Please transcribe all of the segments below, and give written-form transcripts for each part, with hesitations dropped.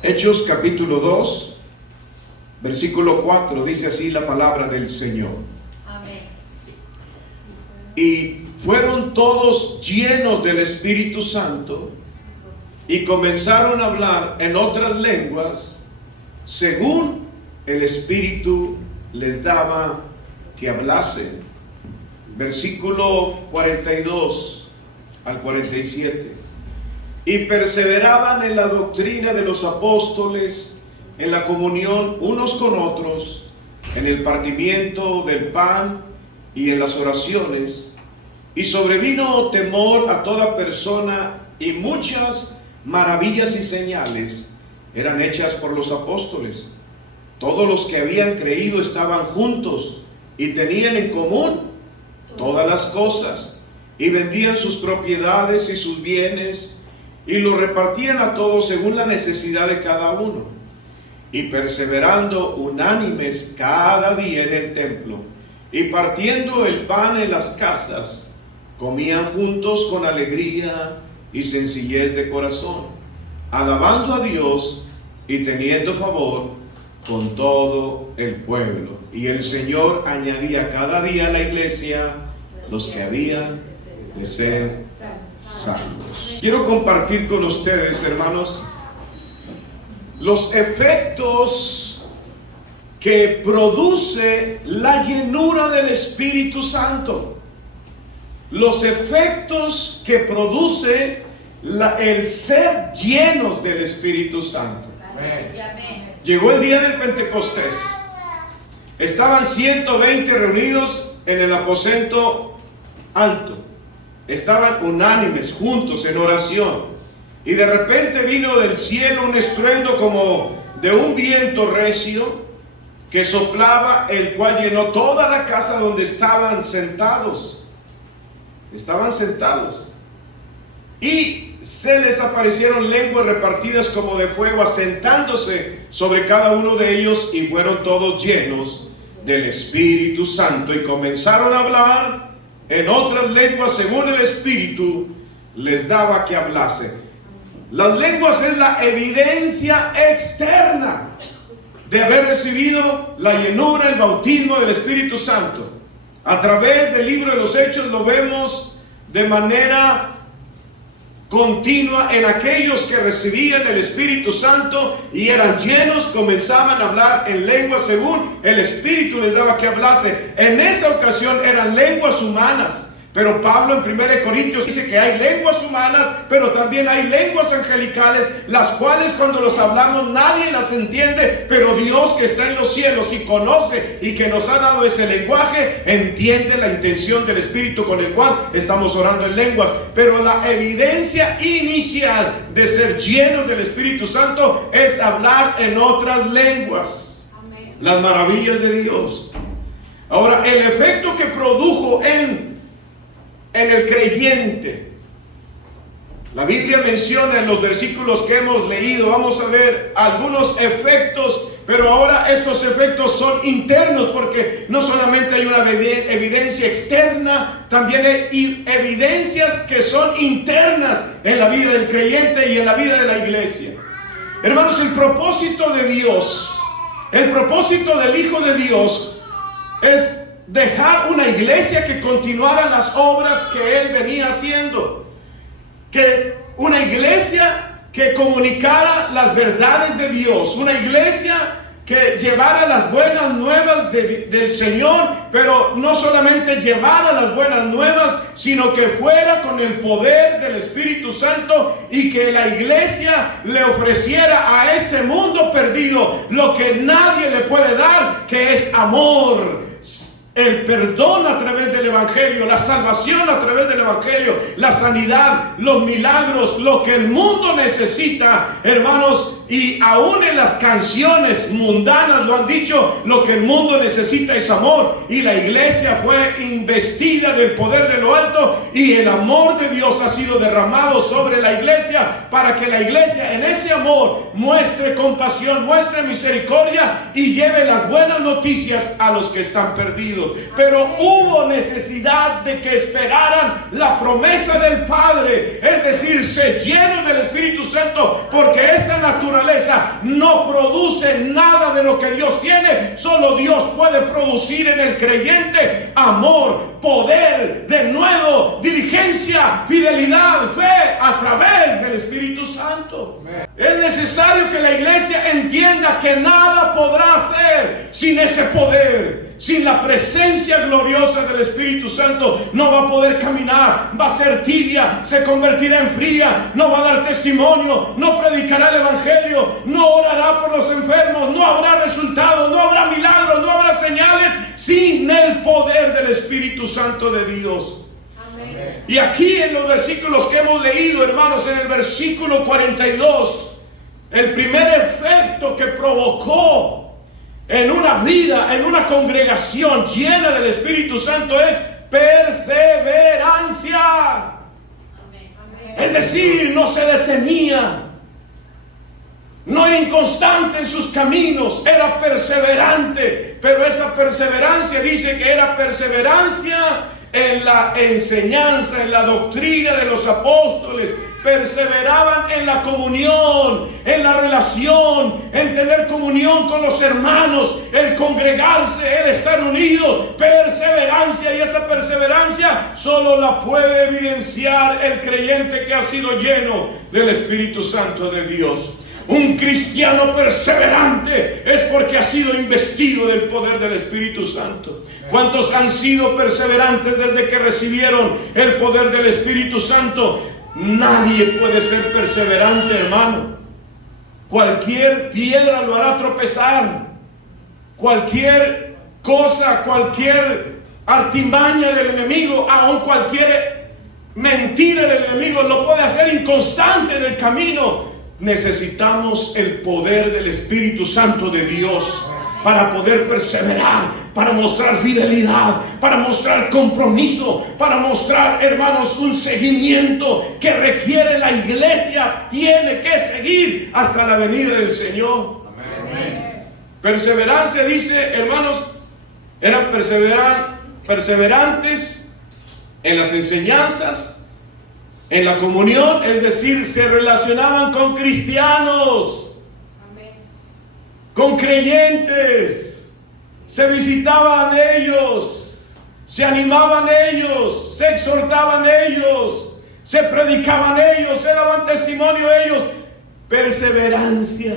Hechos capítulo 2, versículo 4, dice así la palabra del Señor. Amén. Y fueron todos llenos del Espíritu Santo y comenzaron a hablar en otras lenguas según el Espíritu les daba que hablasen. Versículo 42 al 47. Y perseveraban en la doctrina de los apóstoles, en la comunión unos con otros, en el partimiento del pan y en las oraciones. Y sobrevino temor a toda persona, y muchas maravillas y señales eran hechas por los apóstoles. Todos los que habían creído estaban juntos y tenían en común todas las cosas, y vendían sus propiedades y sus bienes, y lo repartían a todos según la necesidad de cada uno. Y perseverando unánimes cada día en el templo, y partiendo el pan en las casas, comían juntos con alegría y sencillez de corazón, alabando a Dios y teniendo favor con todo el pueblo. Y el Señor añadía cada día a la iglesia los que habían de ser salvos. Quiero compartir con ustedes, hermanos, los efectos que produce la llenura del Espíritu Santo. Los efectos que produce el ser llenos del Espíritu Santo. Amén. Llegó el día del Pentecostés. Estaban 120 reunidos en el aposento alto. Estaban unánimes, juntos en oración. Y de repente vino del cielo un estruendo como de un viento recio que soplaba, el cual llenó toda la casa donde estaban sentados. Estaban sentados. Y se les aparecieron lenguas repartidas como de fuego, asentándose sobre cada uno de ellos, y fueron todos llenos del Espíritu Santo y comenzaron a hablar en otras lenguas según el Espíritu les daba que hablase. Las lenguas es la evidencia externa de haber recibido la llenura, el bautismo del Espíritu Santo. A través del libro de los Hechos lo vemos de manera continua en aquellos que recibían el Espíritu Santo y eran llenos, comenzaban a hablar en lenguas según el Espíritu les daba que hablase. En esa ocasión eran lenguas humanas, pero Pablo en 1 Corintios dice que hay lenguas humanas, pero también hay lenguas angelicales, las cuales cuando los hablamos nadie las entiende, pero Dios que está en los cielos y conoce y que nos ha dado ese lenguaje, entiende la intención del Espíritu con el cual estamos orando en lenguas. Pero la evidencia inicial de ser llenos del Espíritu Santo es hablar en otras lenguas. Amén. Las maravillas de Dios. Ahora, el efecto que produjo en el creyente, la Biblia menciona en los versículos que hemos leído, vamos a ver algunos efectos, pero ahora estos efectos son internos, porque no solamente hay una evidencia externa, también hay evidencias que son internas en la vida del creyente y en la vida de la iglesia. Hermanos, el propósito de Dios, el propósito del Hijo de Dios es dejar una iglesia que continuara las obras que Él venía haciendo. Que una iglesia que comunicara las verdades de Dios. Una iglesia que llevara las buenas nuevas del Señor, pero no solamente llevara las buenas nuevas, sino que fuera con el poder del Espíritu Santo y que la iglesia le ofreciera a este mundo perdido lo que nadie le puede dar, que es amor. El perdón a través del Evangelio, la salvación a través del Evangelio, la sanidad, los milagros, lo que el mundo necesita, hermanos. Y aún en las canciones mundanas lo han dicho, lo que el mundo necesita es amor. Y la iglesia fue investida del poder de lo alto, y el amor de Dios ha sido derramado sobre la iglesia, para que la iglesia en ese amor muestre compasión, muestre misericordia y lleve las buenas noticias a los que están perdidos. ellos. Pero hubo necesidad de que esperaran la promesa del Padre, es decir, se llenen del Espíritu Santo, porque esta naturaleza no produce nada de lo que Dios tiene. Solo Dios puede producir en el creyente amor, poder, denuedo, diligencia, fidelidad, fe a través del Espíritu Santo. Es necesario que la iglesia entienda que nada podrá hacer sin ese poder. Sin la presencia gloriosa del Espíritu Santo no va a poder caminar, va a ser tibia, se convertirá en fría, no va a dar testimonio, no predicará el evangelio, no orará por los enfermos, no habrá resultados, no habrá milagros, no habrá señales sin el poder del Espíritu Santo de Dios. Amén. Y aquí en los versículos que hemos leído, hermanos, en el versículo 42, el primer efecto que provocó en una vida, en una congregación llena del Espíritu Santo es perseverancia. Amén. Es decir, no se detenía, no era inconstante en sus caminos, era perseverante. Pero esa perseverancia dice que era perseverancia en la enseñanza, en la doctrina de los apóstoles. Perseveraban en la comunión, en la relación, en tener comunión con los hermanos, el congregarse, el estar unidos. Perseverancia, y esa perseverancia solo la puede evidenciar el creyente que ha sido lleno del Espíritu Santo de Dios. Un cristiano perseverante es porque ha sido investido del poder del Espíritu Santo. ¿Cuántos han sido perseverantes desde que recibieron el poder del Espíritu Santo? Nadie puede ser perseverante, hermano. Cualquier piedra lo hará tropezar. Cualquier cosa, cualquier artimaña del enemigo, aun cualquier mentira del enemigo lo puede hacer inconstante en el camino. Necesitamos el poder del Espíritu Santo de Dios para poder perseverar, para mostrar fidelidad, para mostrar compromiso, para mostrar, hermanos, un seguimiento que requiere la iglesia. Tiene que seguir hasta la venida del Señor. Amén. Perseverancia, dice, hermanos, eran perseverantes en las enseñanzas, en la comunión, es decir, se relacionaban con cristianos, con creyentes, se visitaban ellos, se animaban ellos, se exhortaban ellos, se predicaban ellos, se daban testimonio ellos. Perseverancia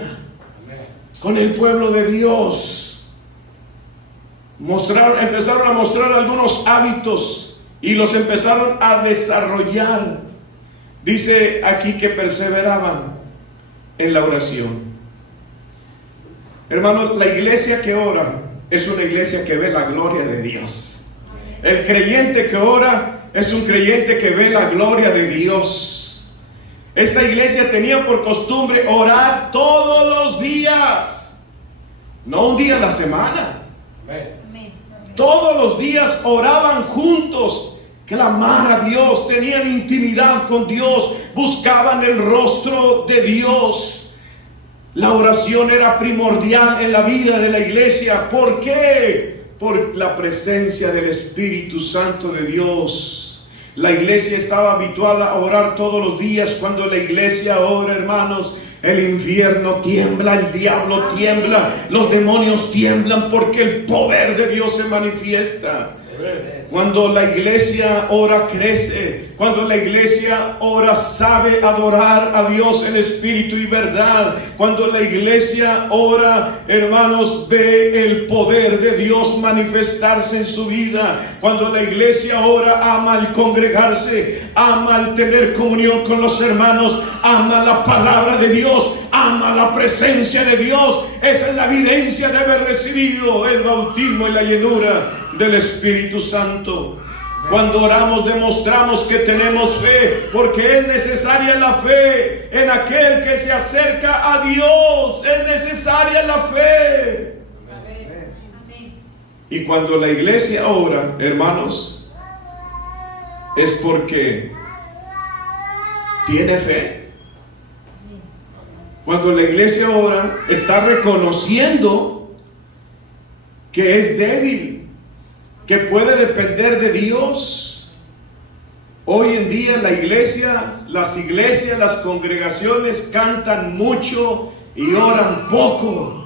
con el pueblo de Dios. Empezaron a mostrar algunos hábitos y los empezaron a desarrollar. Dice aquí que perseveraban en la oración. Hermanos, la iglesia que ora es una iglesia que ve la gloria de Dios. El creyente que ora es un creyente que ve la gloria de Dios. Esta iglesia tenía por costumbre orar todos los días, no un día a la semana. Todos los días oraban juntos, clamar a Dios, tenían intimidad con Dios, buscaban el rostro de Dios. La oración era primordial en la vida de la iglesia. ¿Por qué? Por la presencia del Espíritu Santo de Dios. La iglesia estaba habituada a orar todos los días. Cuando la iglesia ora, hermanos, el infierno tiembla, el diablo tiembla, los demonios tiemblan, porque el poder de Dios se manifiesta. Cuando la iglesia ora, crece. Cuando la iglesia ora, sabe adorar a Dios en espíritu y verdad. Cuando la iglesia ora, hermanos, ve el poder de Dios manifestarse en su vida. Cuando la iglesia ora, ama al congregarse, ama al tener comunión con los hermanos, ama la palabra de Dios, ama la presencia de Dios. Esa es la evidencia de haber recibido el bautismo y la llenura del Espíritu Santo. Cuando oramos, demostramos que tenemos fe, porque es necesaria la fe en aquel que se acerca a Dios. Es necesaria la fe. Amén. Y cuando la iglesia ora, hermanos, es porque tiene fe. Cuando la iglesia ora, está reconociendo que es débil, que puede depender de Dios. Hoy en día las iglesias, las congregaciones cantan mucho y oran poco.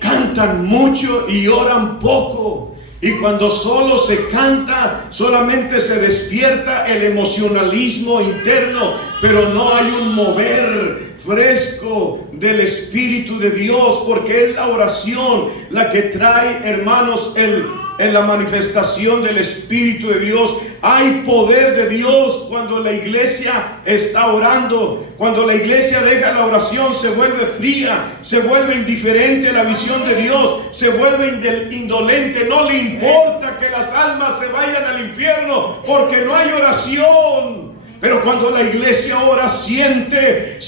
Cantan mucho y oran poco. Y cuando solo se canta, solamente se despierta el emocionalismo interno, pero no hay un mover fresco del Espíritu de Dios, porque es la oración la que trae, hermanos, en la manifestación del Espíritu de Dios. Hay poder de Dios cuando la iglesia está orando. Cuando la iglesia deja la oración, se vuelve fría, se vuelve indiferente a la visión de Dios, se vuelve indolente. No le importa que las almas se vayan al infierno, porque no hay oración. Pero cuando la iglesia ora, siente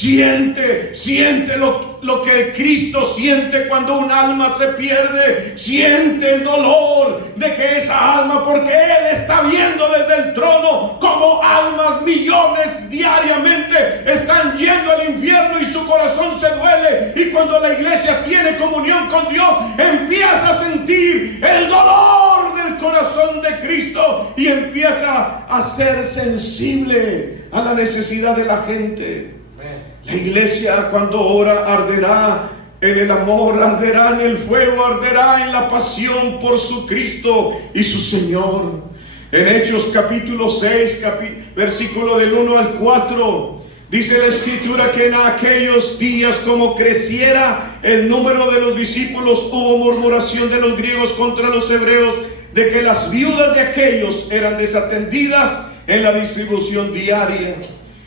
lo que Cristo siente cuando un alma se pierde. Siente el dolor de que esa alma, porque Él está viendo desde el trono como almas, millones diariamente están yendo al infierno y su corazón se duele. Y cuando la iglesia tiene comunión con Dios, empieza a sentir el dolor del corazón de Cristo y empieza a ser sensible a la necesidad de la gente. La iglesia cuando ora arderá en el amor, arderá en el fuego, arderá en la pasión por su Cristo y su Señor. En Hechos capítulo 6, versículo del 1 al 4, dice la Escritura que en aquellos días, como creciera el número de los discípulos, hubo murmuración de los griegos contra los hebreos, de que las viudas de aquellos eran desatendidas en la distribución diaria.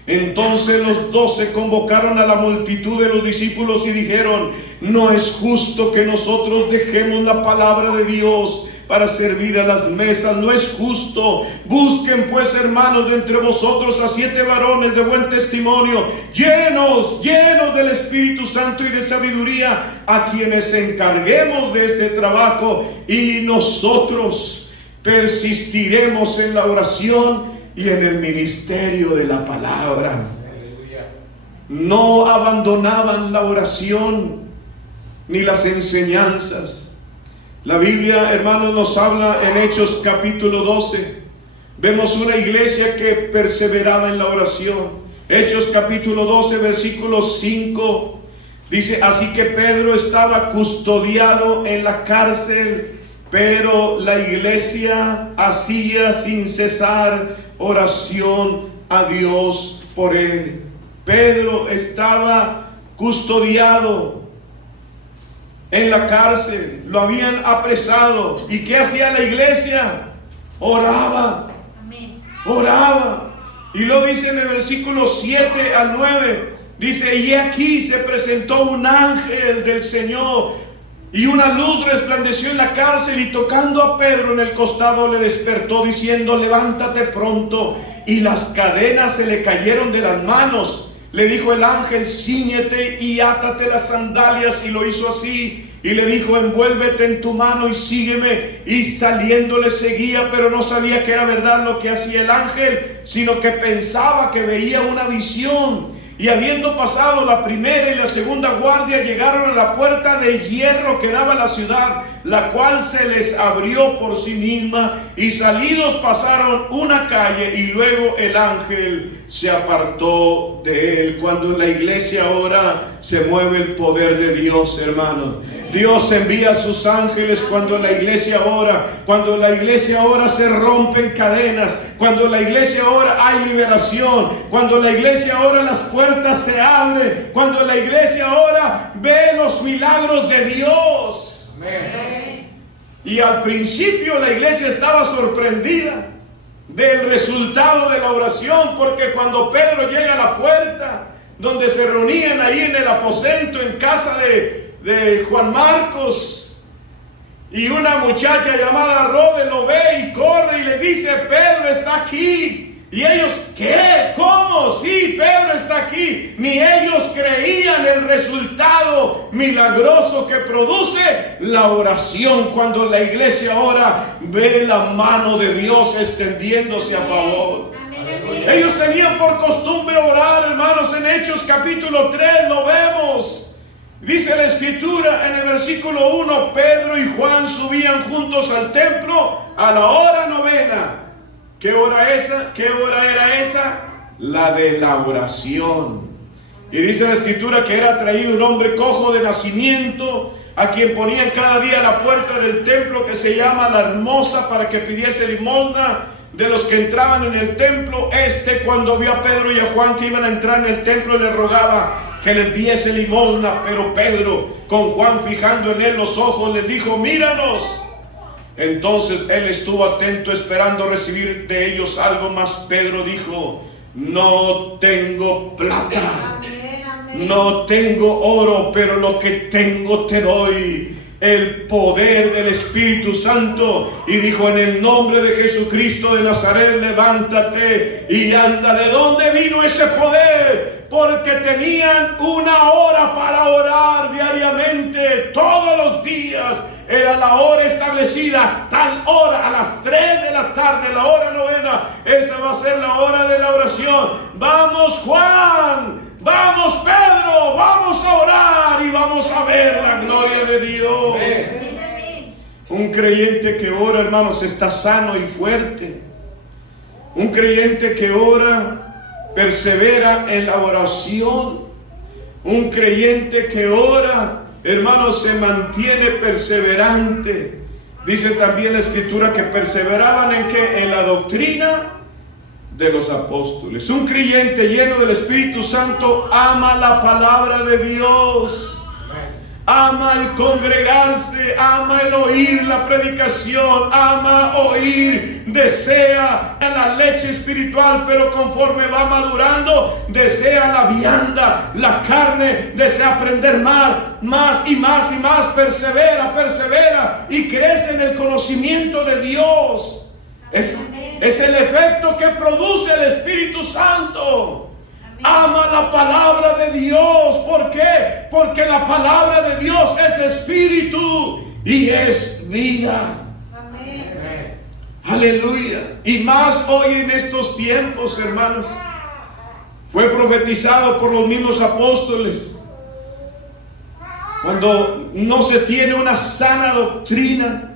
Entonces los 12 convocaron a la multitud de los discípulos y dijeron: no es justo que nosotros dejemos la palabra de Dios para servir a las mesas. No es justo. Busquen pues, hermanos, de entre vosotros a 7 varones de buen testimonio, llenos del Espíritu Santo y de sabiduría, a quienes encarguemos de este trabajo, y nosotros persistiremos en la oración y en el ministerio de la palabra. No abandonaban la oración ni las enseñanzas. La Biblia, hermanos, nos habla en Hechos capítulo 12. Vemos una iglesia que perseveraba en la oración. Hechos capítulo 12, versículo 5. Dice: así que Pedro estaba custodiado en la cárcel, pero la iglesia hacía sin cesar oración a Dios por él. Pedro estaba custodiado en la cárcel, lo habían apresado. ¿Y qué hacía la iglesia? Oraba. Amén. Oraba. Y lo dice en el versículo 7 al 9. Dice: y aquí se presentó un ángel del Señor, y una luz resplandeció en la cárcel, y tocando a Pedro en el costado le despertó, diciendo: levántate pronto. Y las cadenas se le cayeron de las manos. Le dijo el ángel: cíñete y átate las sandalias. Y lo hizo así. Y le dijo: envuélvete en tu mano y sígueme. Y saliendo le seguía, pero no sabía que era verdad lo que hacía el ángel, sino que pensaba que veía una visión. Y habiendo pasado la primera y la segunda guardia, llegaron a la puerta de hierro que daba a la ciudad, la cual se les abrió por sí misma, y salidos pasaron una calle, y luego el ángel se apartó de él. Cuando la iglesia ora, se mueve el poder de Dios, hermanos. Dios envía a sus ángeles cuando la iglesia ora. Cuando la iglesia ora, se rompen cadenas. Cuando la iglesia ora, hay liberación. Cuando la iglesia ora, las puertas se abren. Cuando la iglesia ora, ve los milagros de Dios. Amén. Y al principio la iglesia estaba sorprendida del resultado de la oración, porque cuando Pedro llega a la puerta donde se reunían ahí en el aposento en casa de Juan Marcos, y una muchacha llamada Rode lo ve y corre y le dice: Pedro está aquí. Y ellos: ¿qué? ¿Cómo? Sí, Pedro está aquí. Ni ellos creían el resultado milagroso que produce la oración. Cuando la iglesia ora, ve la mano de Dios extendiéndose a favor. Ellos tenían por costumbre orar, hermanos. En Hechos capítulo 3 lo vemos. Dice la escritura en el versículo 1, Pedro y Juan subían juntos al templo a la hora novena. ¿Qué hora esa? ¿Qué hora era esa? La de la oración. Y dice la escritura que era traído un hombre cojo de nacimiento, a quien ponían cada día a la puerta del templo, que se llama La Hermosa, para que pidiese limosna de los que entraban en el templo. Cuando vio a Pedro y a Juan que iban a entrar en el templo, le rogaba que les diese limosna. Pero Pedro, con Juan fijando en él los ojos, les dijo: míranos. Entonces él estuvo atento, esperando recibir de ellos algo. Más Pedro dijo: no tengo plata, no tengo oro, pero lo que tengo te doy, el poder del Espíritu Santo. Y dijo: en el nombre de Jesucristo de Nazaret, levántate y anda. ¿De dónde vino ese poder? Porque tenían una hora para orar diariamente, todos los días. Era la hora establecida, tal hora, a las 3 de la tarde, la hora novena. Esa va a ser la hora de la oración. Vamos, Juan, vamos, Pedro, vamos a orar y vamos a ver la gloria de Dios. Un creyente que ora, hermanos, está sano y fuerte. Un creyente que ora, persevera en la oración. Un creyente que ora, hermanos, se mantiene perseverante. Dice también la escritura que perseveraban en ¿qué? En la doctrina de los apóstoles. Un creyente lleno del Espíritu Santo ama la palabra de Dios, ama el congregarse, ama el oír la predicación, ama oír, desea la leche espiritual, pero conforme va madurando, desea la vianda, la carne, desea aprender más y más y más, persevera y crece en el conocimiento de Dios. Es el efecto que produce el Espíritu Santo. Ama la palabra de Dios. ¿Por qué? Porque la palabra de Dios es espíritu y es vida. Amén. Aleluya. Y más hoy en estos tiempos, hermanos. Fue profetizado por los mismos apóstoles. Cuando no se tiene una sana doctrina,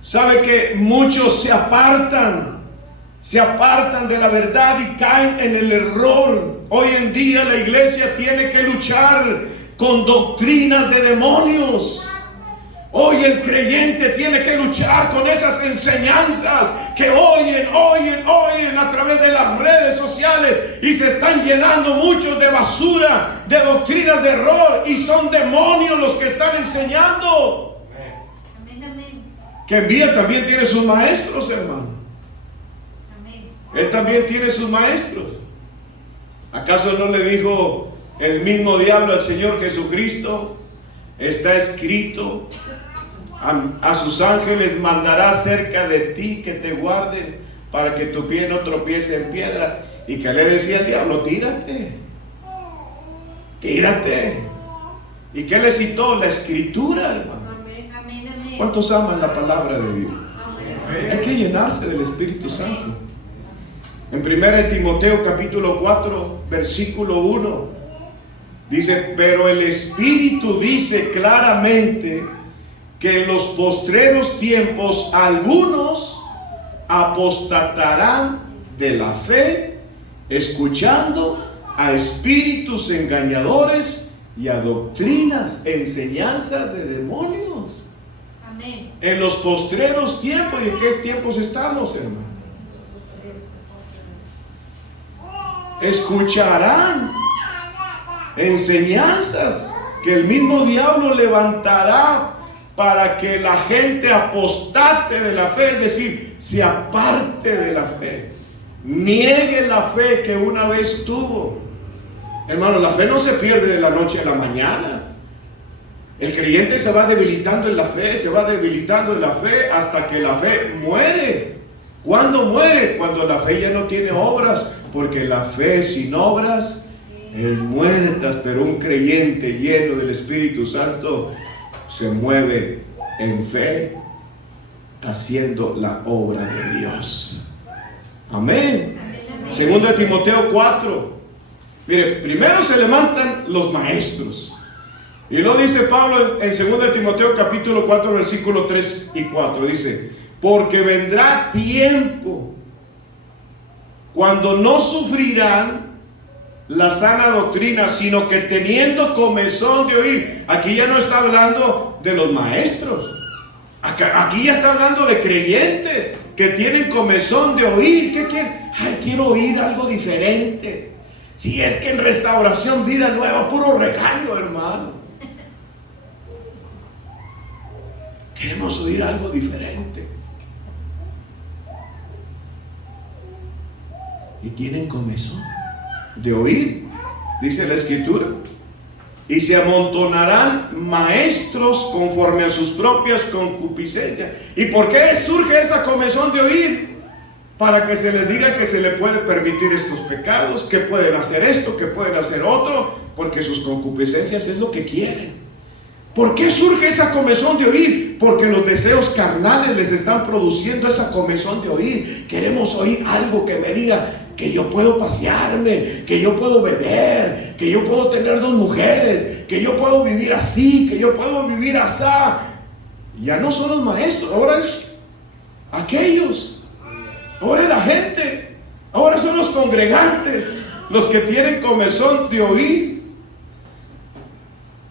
sabe que muchos se apartan de la verdad y caen en el error. Hoy en día la iglesia tiene que luchar con doctrinas de demonios. Hoy el creyente tiene que luchar con esas enseñanzas que oyen a través de las redes sociales, y se están llenando muchos de basura, de doctrinas de error, y son demonios los que están enseñando. Que envía también tiene sus maestros, hermano. Él también tiene sus maestros. ¿Acaso no le dijo el mismo diablo al Señor Jesucristo? Está escrito: a sus ángeles mandará cerca de ti que te guarden, para que tu pie no tropiece en piedra. ¿Y qué le decía el diablo? Tírate. ¿Y qué le citó? La escritura, hermano. ¿Cuántos aman la palabra de Dios? Hay que llenarse del Espíritu Santo. En 1 Timoteo capítulo 4 versículo 1 dice: pero el Espíritu dice claramente que en los postreros tiempos algunos apostatarán de la fe, escuchando a espíritus engañadores y a doctrinas, enseñanzas de demonios. Amén. En los postreros tiempos. ¿Y en qué tiempos estamos, hermano? Escucharán enseñanzas que el mismo diablo levantará para que la gente apostate de la fe, es decir, se aparte de la fe, niegue la fe que una vez tuvo. Hermano, la fe no se pierde de la noche a la mañana. El creyente se va debilitando en la fe, hasta que la fe muere. ¿Cuándo muere? Cuando la fe ya no tiene obras, porque la fe sin obras es muerta. Pero un creyente lleno del Espíritu Santo se mueve en fe, haciendo la obra de Dios. Amén. Segundo de Timoteo 4. Mire, primero se levantan los maestros. Y lo dice Pablo en 2 Timoteo capítulo 4 versículo 3 y 4. Dice, porque vendrá tiempo cuando no sufrirán la sana doctrina, sino que teniendo comezón de oír. Aquí ya no está hablando de los maestros. Aquí ya está hablando de creyentes que tienen comezón de oír. ¿Qué quieren? Ay, quiero oír algo diferente. Si es que en Restauración Vida Nueva, puro regaño, hermano. Queremos oír algo diferente. Y tienen comezón de oír, dice la Escritura. Y se amontonarán maestros conforme a sus propias concupiscencias. ¿Y por qué surge esa comezón de oír? Para que se les diga que se le puede permitir estos pecados, que pueden hacer esto, que pueden hacer otro, porque sus concupiscencias es lo que quieren. ¿Por qué surge esa comezón de oír? Porque los deseos carnales les están produciendo esa comezón de oír. Queremos oír algo que me diga que yo puedo pasearme, que yo puedo beber, que yo puedo tener 2 mujeres, que yo puedo vivir así, que yo puedo vivir así. Ya no son los maestros, ahora es aquellos, ahora es la gente, ahora son los congregantes, los que tienen comezón de oír.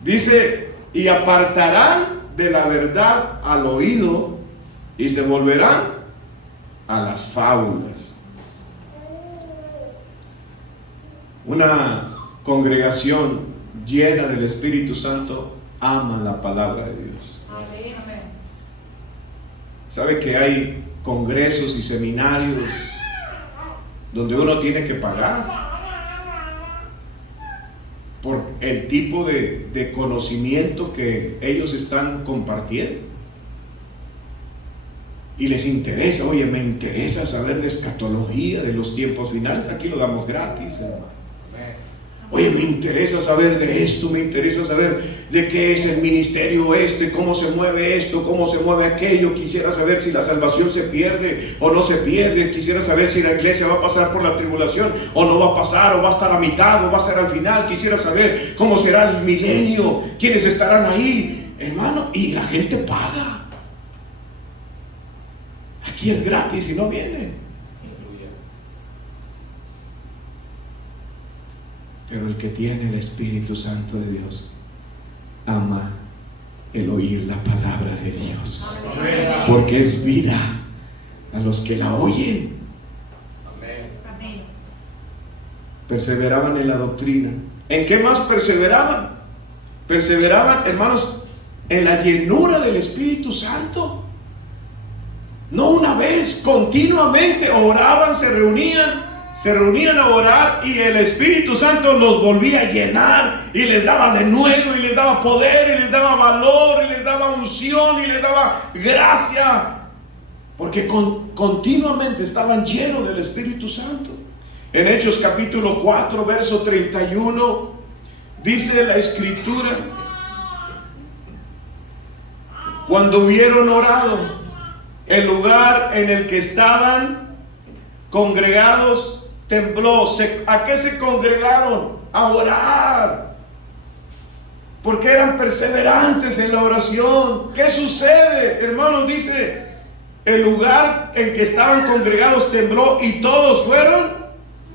Dice, y apartarán de la verdad al oído y se volverán a las fábulas. Una congregación llena del Espíritu Santo ama la palabra de Dios. ¿Sabe que hay congresos y seminarios donde uno tiene que pagar por el tipo de conocimiento que ellos están compartiendo? Y les interesa, oye, me interesa saber de escatología, de los tiempos finales, aquí lo damos gratis, hermano. Oye, me interesa saber de esto, me interesa saber de qué es el ministerio este, cómo se mueve esto, cómo se mueve aquello. Quisiera saber si la salvación se pierde o no se pierde. Quisiera saber si la iglesia va a pasar por la tribulación o no va a pasar, o va a estar a mitad o va a ser al final. Quisiera saber cómo será el milenio, quiénes estarán ahí, hermano. Y la gente paga. Aquí es gratis y no viene. Pero el que tiene el Espíritu Santo de Dios ama el oír la palabra de Dios. Amén. Porque es vida a los que la oyen. Amén. Perseveraban en la doctrina. ¿En qué más perseveraban? Perseveraban, hermanos, en la llenura del Espíritu Santo. No una vez, continuamente oraban, se reunían a orar, y el Espíritu Santo los volvía a llenar y les daba de nuevo, y les daba poder, y les daba valor, y les daba unción, y les daba gracia, porque continuamente estaban llenos del Espíritu Santo. En Hechos capítulo 4 verso 31 dice la Escritura: cuando hubieron orado, el lugar en el que estaban congregados tembló. ¿A qué se congregaron? A orar, porque eran perseverantes en la oración. ¿Qué sucede, hermanos? Dice, el lugar en que estaban congregados tembló, y todos fueron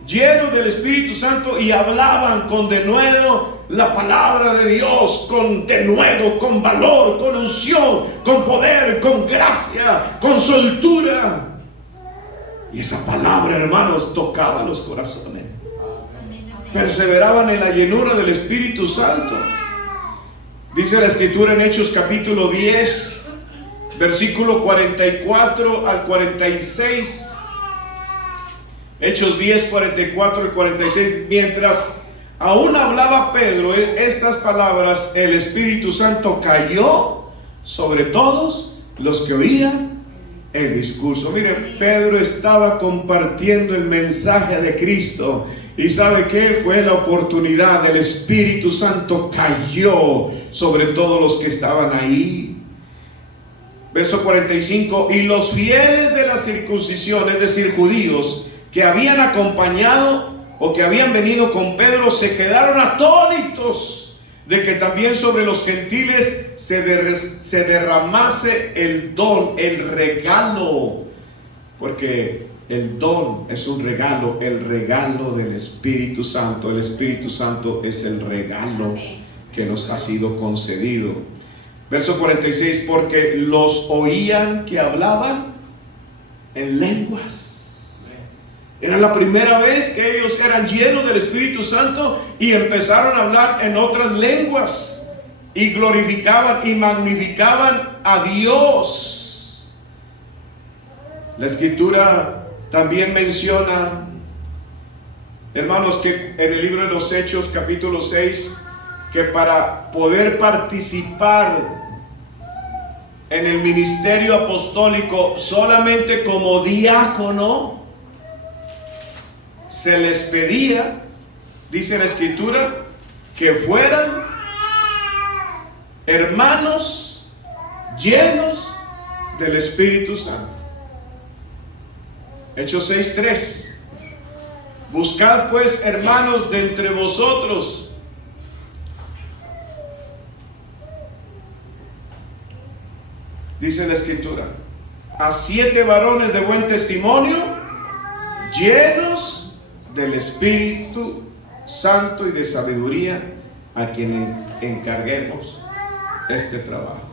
llenos del Espíritu Santo y hablaban con denuedo la palabra de Dios, con denuedo, con valor, con unción, con poder, con gracia, con soltura. Y esa palabra, hermanos, tocaba los corazones. Perseveraban en la llenura del Espíritu Santo. Dice la Escritura en Hechos capítulo 10, versículo 44 al 46. Hechos 10, 44 al 46. Mientras aún hablaba Pedro estas palabras, el Espíritu Santo cayó sobre todos los que oían el discurso. Miren, Pedro estaba compartiendo el mensaje de Cristo, y ¿sabe qué? Fue la oportunidad. El Espíritu Santo cayó sobre todos los que estaban ahí. Verso 45: y los fieles de la circuncisión, es decir, judíos, que habían acompañado o que habían venido con Pedro, se quedaron atónitos de que también sobre los gentiles se derramase el don, el regalo, porque el don es un regalo, el regalo del Espíritu Santo. El Espíritu Santo es el regalo que nos ha sido concedido. Verso 46, porque los oían que hablaban en lenguas. Era la primera vez que ellos eran llenos del Espíritu Santo y empezaron a hablar en otras lenguas y glorificaban y magnificaban a Dios. La Escritura también menciona, hermanos, que en el libro de los Hechos, capítulo 6, que para poder participar en el ministerio apostólico solamente como diácono, se les pedía, dice la Escritura, que fueran hermanos llenos del Espíritu Santo. Hechos 6:3. Buscad pues, hermanos, de entre vosotros dice la Escritura, a 7 varones de buen testimonio, llenos del Espíritu Santo y de sabiduría, a quien encarguemos este trabajo.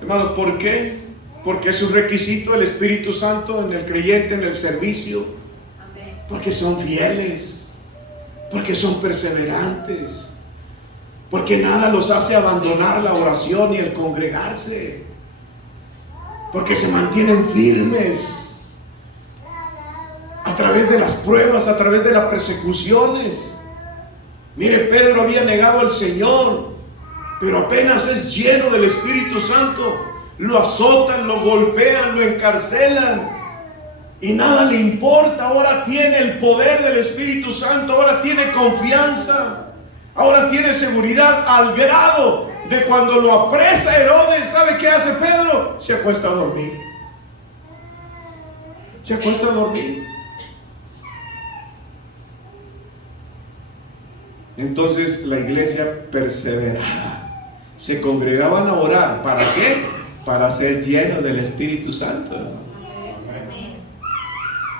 Hermanos, ¿por qué? Porque es un requisito el Espíritu Santo en el creyente, en el servicio. Porque son fieles, porque son perseverantes, porque nada los hace abandonar la oración y el congregarse, porque se mantienen firmes a través de las pruebas, a través de las persecuciones. Mire, Pedro había negado al Señor, pero apenas es lleno del Espíritu Santo, lo azotan, lo golpean, lo encarcelan y nada le importa. Ahora tiene el poder del Espíritu Santo, ahora tiene confianza, ahora tiene seguridad, al grado de cuando lo apresa Herodes, ¿sabe qué hace Pedro? Se acuesta a dormir. Se acuesta a dormir. Entonces la iglesia perseveraba, se congregaban a orar. ¿Para qué? Para ser llenos del Espíritu Santo.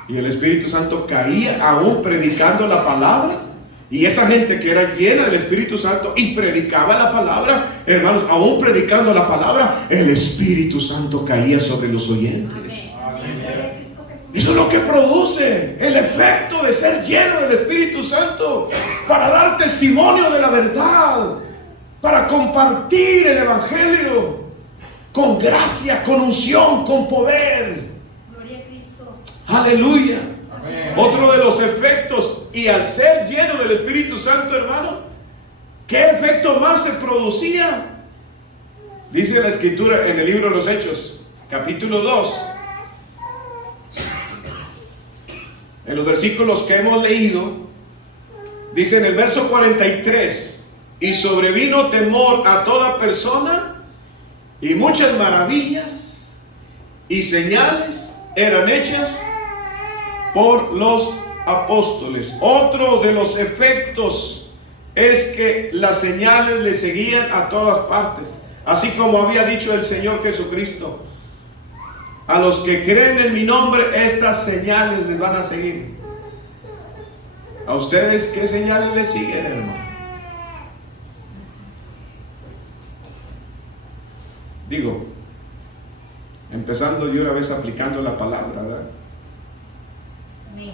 Y el Espíritu Santo caía aún predicando la palabra. Y esa gente que era llena del Espíritu Santo y predicaba la palabra, hermanos, aún predicando la palabra, el Espíritu Santo caía sobre los oyentes. Eso es lo que produce el efecto de ser lleno del Espíritu Santo, para dar testimonio de la verdad, para compartir el Evangelio con gracia, con unción, con poder. Gloria a Cristo. Aleluya. Amén. Otro de los efectos, y al ser lleno del Espíritu Santo, hermano, ¿qué efecto más se producía? Dice la Escritura en el libro de los Hechos, capítulo 2. En los versículos que hemos leído, dice en el verso 43, y sobrevino temor a toda persona, y muchas maravillas y señales eran hechas por los apóstoles. Otro de los efectos es que las señales le seguían a todas partes, así como había dicho el Señor Jesucristo: a los que creen en mi nombre, estas señales les van a seguir. ¿A ustedes qué señales les siguen, hermano? Digo, empezando de una vez aplicando la palabra, ¿verdad? Amén.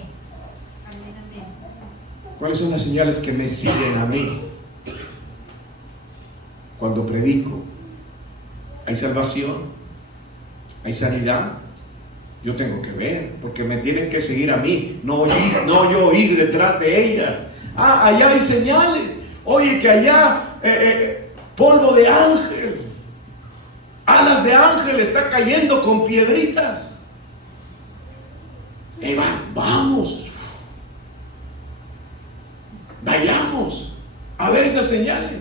Amén, amén. ¿Cuáles son las señales que me siguen a mí cuando predico? ¿Hay salvación? ¿Hay sanidad? Yo tengo que ver, porque me tienen que seguir a mí, no yo ir detrás de ellas. Ah, allá hay señales. Oye, que allá polvo de ángel, alas de ángel está cayendo con piedritas. Vamos, vayamos a ver esas señales.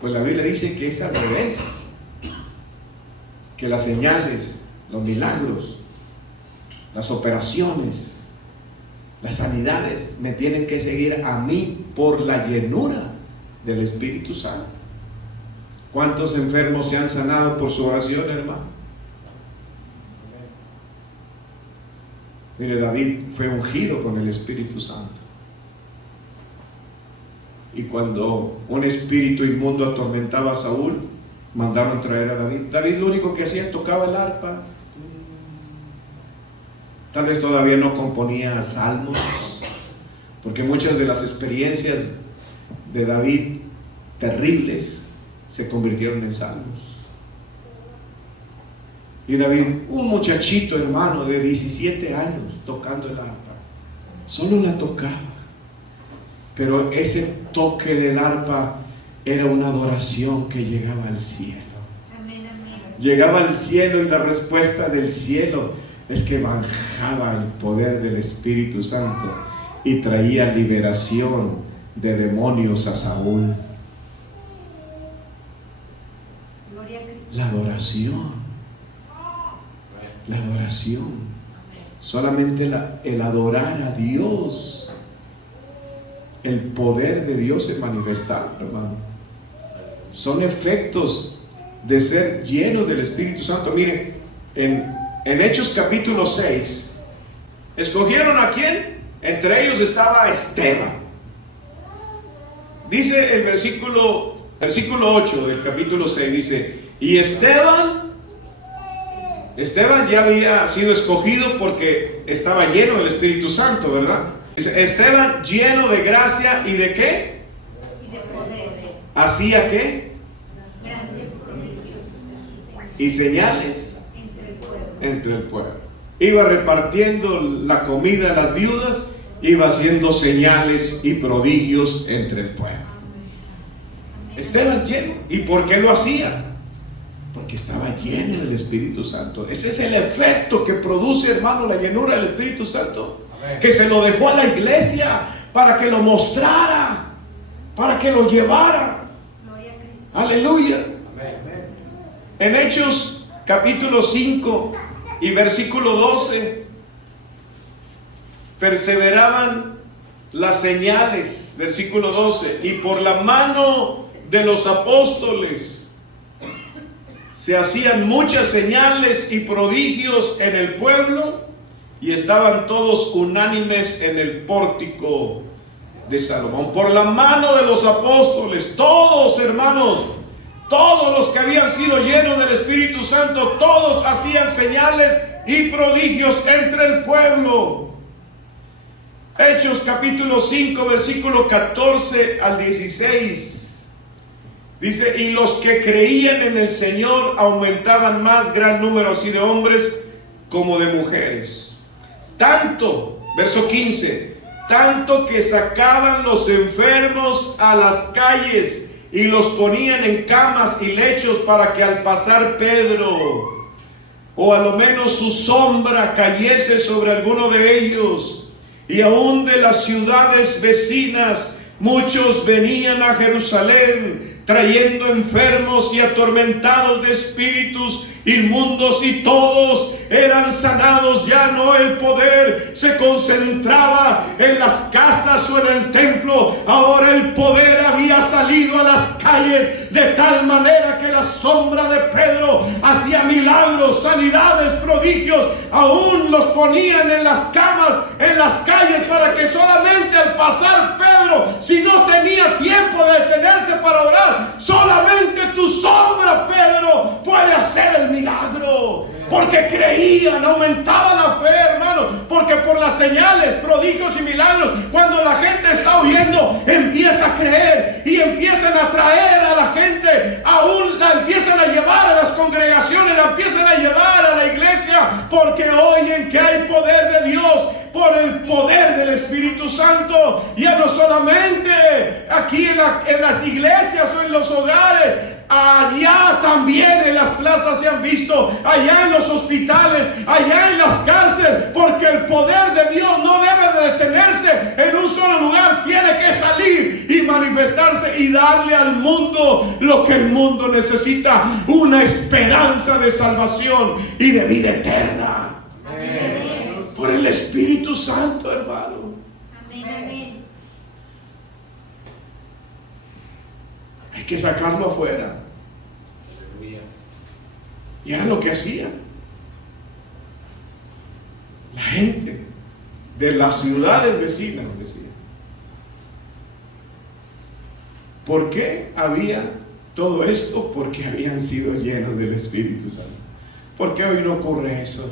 Pues la Biblia dice que es al revés, que las señales, los milagros, las operaciones, las sanidades me tienen que seguir a mí por la llenura del Espíritu Santo. ¿Cuántos enfermos se han sanado por su oración, hermano? Mire, David fue ungido con el Espíritu Santo. Y cuando un espíritu inmundo atormentaba a Saúl, mandaron traer a David. David lo único que hacía, tocaba el arpa. Tal vez todavía no componía salmos, porque muchas de las experiencias de David terribles se convirtieron en salmos. Y David, un muchachito hermano de 17 años tocando el arpa, solo la tocaba, pero ese toque del arpa era una adoración que llegaba al cielo. Amén, amén. Llegaba al cielo, y la respuesta del cielo es que bajaba el poder del Espíritu Santo y traía liberación de demonios a Saúl. Gloria a Cristo. La adoración. La adoración. Solamente el adorar a Dios, el poder de Dios se manifestar, hermano. Son efectos de ser lleno del Espíritu Santo. Miren, en Hechos capítulo 6, ¿escogieron a quién? Entre ellos estaba Esteban. Dice el versículo 8 del capítulo 6, dice, y Esteban ya había sido escogido porque estaba lleno del Espíritu Santo, ¿verdad? Dice, Esteban lleno de gracia y de ¿qué? Y de poder. ¿Hacía qué? Grandes prodigios. Y señales Entre el pueblo. entre el pueblo. Iba repartiendo la comida a las viudas, iba haciendo señales y prodigios entre el pueblo. Esteban lleno. ¿Y por qué lo hacía? Porque estaba lleno del Espíritu Santo. Ese es el efecto que produce, hermano, la llenura del Espíritu Santo. Amén. Que se lo dejó a la iglesia para que lo mostrara, para que lo llevara. Gloria a Cristo. Aleluya. Amén. En Hechos capítulo 5 y versículo 12, perseveraban las señales, versículo 12, y por la mano de los apóstoles se hacían muchas señales y prodigios en el pueblo, y estaban todos unánimes en el pórtico de Salomón. Por la mano de los apóstoles, todos, hermanos, todos los que habían sido llenos del Espíritu Santo, todos hacían señales y prodigios entre el pueblo. Hechos capítulo 5, versículo 14 al 16. Dice, y los que creían en el Señor aumentaban más gran número así de hombres como de mujeres. Tanto, verso 15, tanto que sacaban los enfermos a las calles y los ponían en camas y lechos para que al pasar Pedro, o a lo menos su sombra, cayese sobre alguno de ellos. Y aún de las ciudades vecinas muchos venían a Jerusalén, trayendo enfermos y atormentados de espíritus inmundos, y todos eran sanados. Ya no el poder se concentraba en las casas o en el templo, ahora el poder había salido a las calles, de tal manera que la sombra de Pedro hacía milagros, sanidades, prodigios. Aún los ponían en las camas, en las calles, para que solamente al pasar Pedro, si no tenía tiempo de detenerse para orar, solamente tu sombra, Pedro, puede hacer el milagro. Porque creían, aumentaban la fe, hermano. Porque por las señales, prodigios y milagros, cuando la gente está oyendo, empieza a creer y empiezan a traer a la gente, aún la empiezan a llevar a las congregaciones, la empiezan a llevar a la iglesia, porque oyen que hay poder de Dios por el poder del Espíritu Santo. Ya no solamente aquí en las iglesias o en los hogares, allá también en las plazas se han visto, allá en los hospitales, allá en las cárceles, porque el poder de Dios no debe de detenerse en un solo lugar, tiene que salir y manifestarse y darle al mundo lo que el mundo necesita: una esperanza de salvación y de vida eterna. Por el Espíritu Santo, hermano. Amén, amén. que sacarlo afuera. Y era lo que hacían. La gente de las ciudades vecinas decía. ¿Por qué había todo esto? Porque habían sido llenos del Espíritu Santo. ¿Por qué hoy no ocurre eso?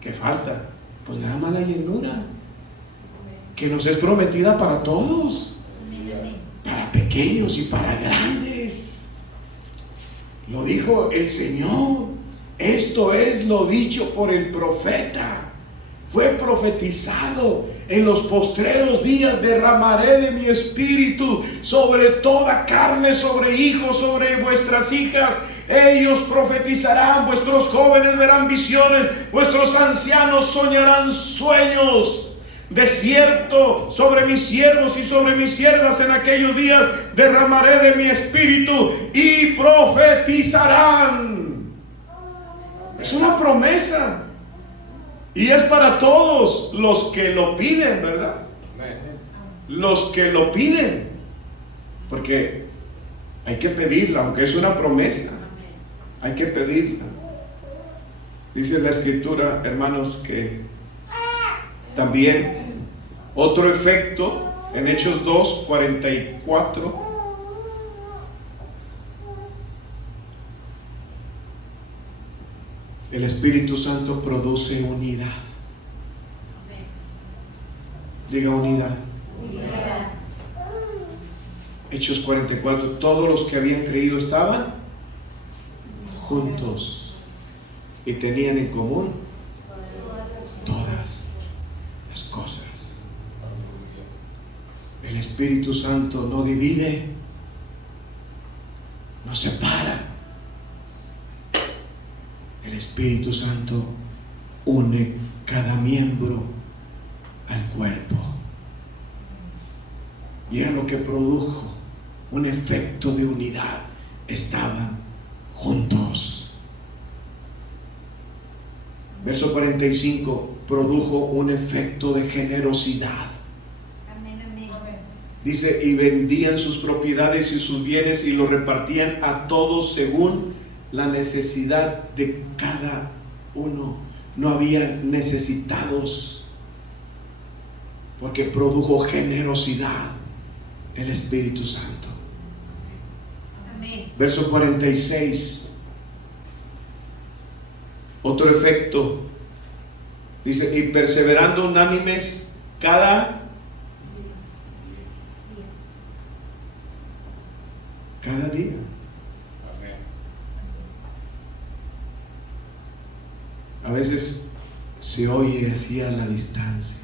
¿Qué falta? Pues nada más la llenura, que nos es prometida para todos, para pequeños y para grandes. Lo dijo el Señor. Esto es lo dicho por el profeta. Fue profetizado: en los postreros días derramaré de mi espíritu sobre toda carne, sobre hijos, sobre vuestras hijas. Ellos profetizarán, vuestros jóvenes verán visiones, vuestros ancianos soñarán sueños. De cierto, sobre mis siervos y sobre mis siervas en aquellos días derramaré de mi espíritu y profetizarán. Es una promesa. Y es para todos los que lo piden, ¿verdad? Los que lo piden. Porque hay que pedirla, aunque es una promesa. Hay que pedirla. Dice la Escritura, hermanos, que también otro efecto en Hechos 2:44. El Espíritu Santo produce unidad. Diga unidad. Unidad. Hechos 44. Todos los que habían creído estaban juntos y tenían en común todas las cosas. El Espíritu Santo no divide, no separa. El Espíritu Santo une cada miembro al cuerpo. Y era lo que produjo un efecto de unidad. Estaban juntos. Verso 45 produjo un efecto de generosidad. Amén, amén. Dice: y vendían sus propiedades y sus bienes y los repartían a todos según la necesidad de cada uno. No había necesitados, porque produjo generosidad el Espíritu Santo. Amén. Verso 46. Otro efecto. Dice: y perseverando unánimes cada día. A veces se oye así a la distancia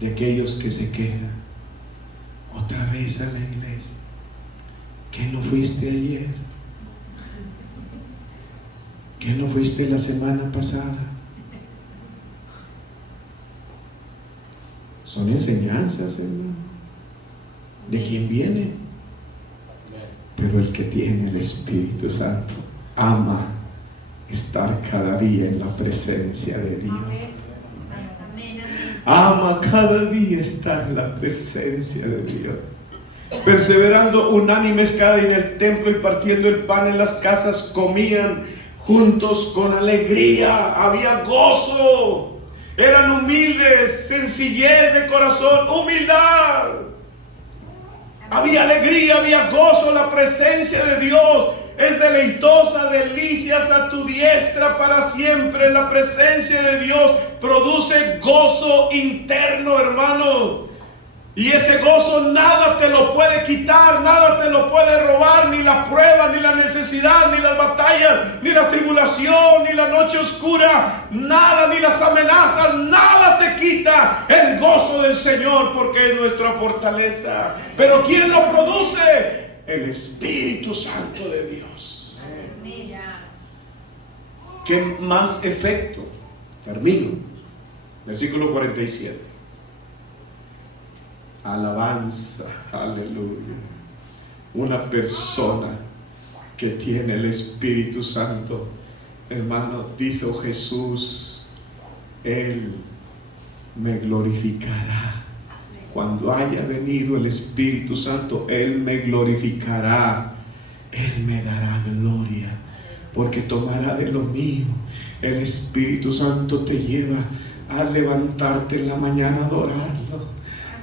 de aquellos que se quejan: otra vez a la iglesia, ¿que no fuiste ayer? ¿Que no fuiste la semana pasada? Son enseñanzas, hermano, de quien viene. Pero el que tiene el Espíritu Santo ama estar cada día en la presencia de Dios. Amén, amén. Ama cada día estar en la presencia de Dios. Perseverando unánimes cada día en el templo y partiendo el pan en las casas, comían juntos con alegría. Había gozo. Eran humildes, sencillez de corazón, humildad. Había alegría, había gozo. La presencia de Dios es deleitosa, delicias a tu diestra para siempre. La presencia de Dios produce gozo interno, hermano. Y ese gozo nada te lo puede quitar, nada te lo puede robar, ni la prueba, ni la necesidad, ni las batallas, ni la tribulación, ni la noche oscura, nada, ni las amenazas, nada te quita el gozo del Señor, porque es nuestra fortaleza. Pero ¿quién lo produce? El Espíritu Santo de Dios. ¿Qué más efecto? Termino. Versículo 47. Alabanza, aleluya. Una persona que tiene el Espíritu Santo, hermano, dijo Jesús: Él me glorificará cuando haya venido el Espíritu Santo, Él me glorificará, Él me dará gloria, porque tomará de lo mío. El Espíritu Santo te lleva a levantarte en la mañana a adorarlo,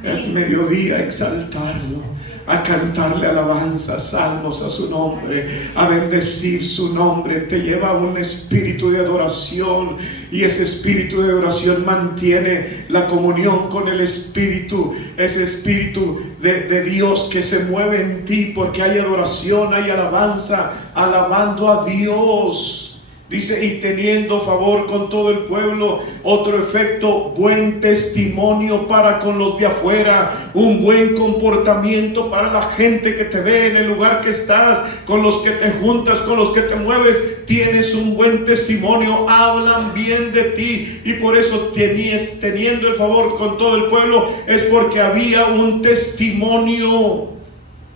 al mediodía a exaltarlo, a cantarle alabanzas, salmos a su nombre, a bendecir su nombre. Te lleva a un espíritu de adoración, y ese espíritu de adoración mantiene la comunión con el Espíritu, ese Espíritu de Dios que se mueve en ti, porque hay adoración, hay alabanza, alabando a Dios. Dice, y teniendo favor con todo el pueblo. Otro efecto, buen testimonio para con los de afuera, un buen comportamiento para la gente que te ve en el lugar que estás, con los que te juntas, con los que te mueves. Tienes un buen testimonio, hablan bien de ti, y por eso teniendo el favor con todo el pueblo, es porque había un testimonio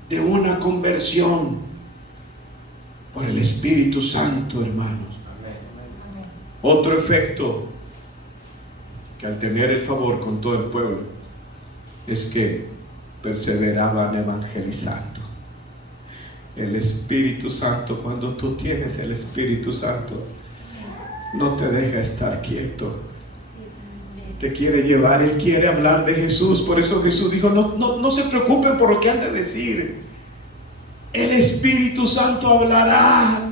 de una conversión por el Espíritu Santo, hermanos. Otro efecto, que al tener el favor con todo el pueblo, es que perseveraban evangelizando. El Espíritu Santo, cuando tú tienes el Espíritu Santo, no te deja estar quieto, te quiere llevar. Él quiere hablar de Jesús. Por eso Jesús dijo, no se preocupen por lo que han de decir, el Espíritu Santo hablará.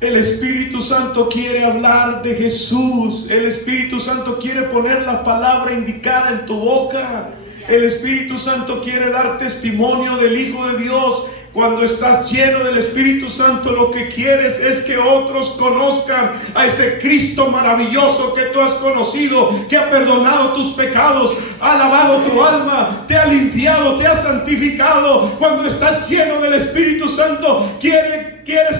El Espíritu Santo quiere hablar de Jesús. El Espíritu Santo quiere poner la palabra indicada en tu boca. El Espíritu Santo quiere dar testimonio del Hijo de Dios. Cuando estás lleno del Espíritu Santo, lo que quieres es que otros conozcan a ese Cristo maravilloso que tú has conocido, que ha perdonado tus pecados, ha lavado tu alma, te ha limpiado, te ha santificado. Cuando estás lleno del Espíritu Santo, quieres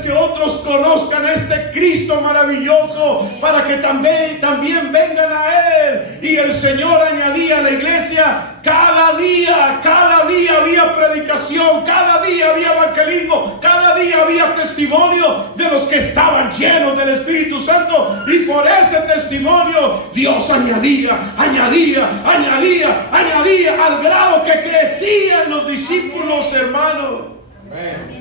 que otros conozcan a este Cristo maravilloso, para que también vengan a Él. Y el Señor añadía a la iglesia, cada día había predicación, cada día había evangelismo, cada día había testimonio de los que estaban llenos del Espíritu Santo. Y por ese testimonio Dios añadía al grado que crecían los discípulos, hermanos. Amén.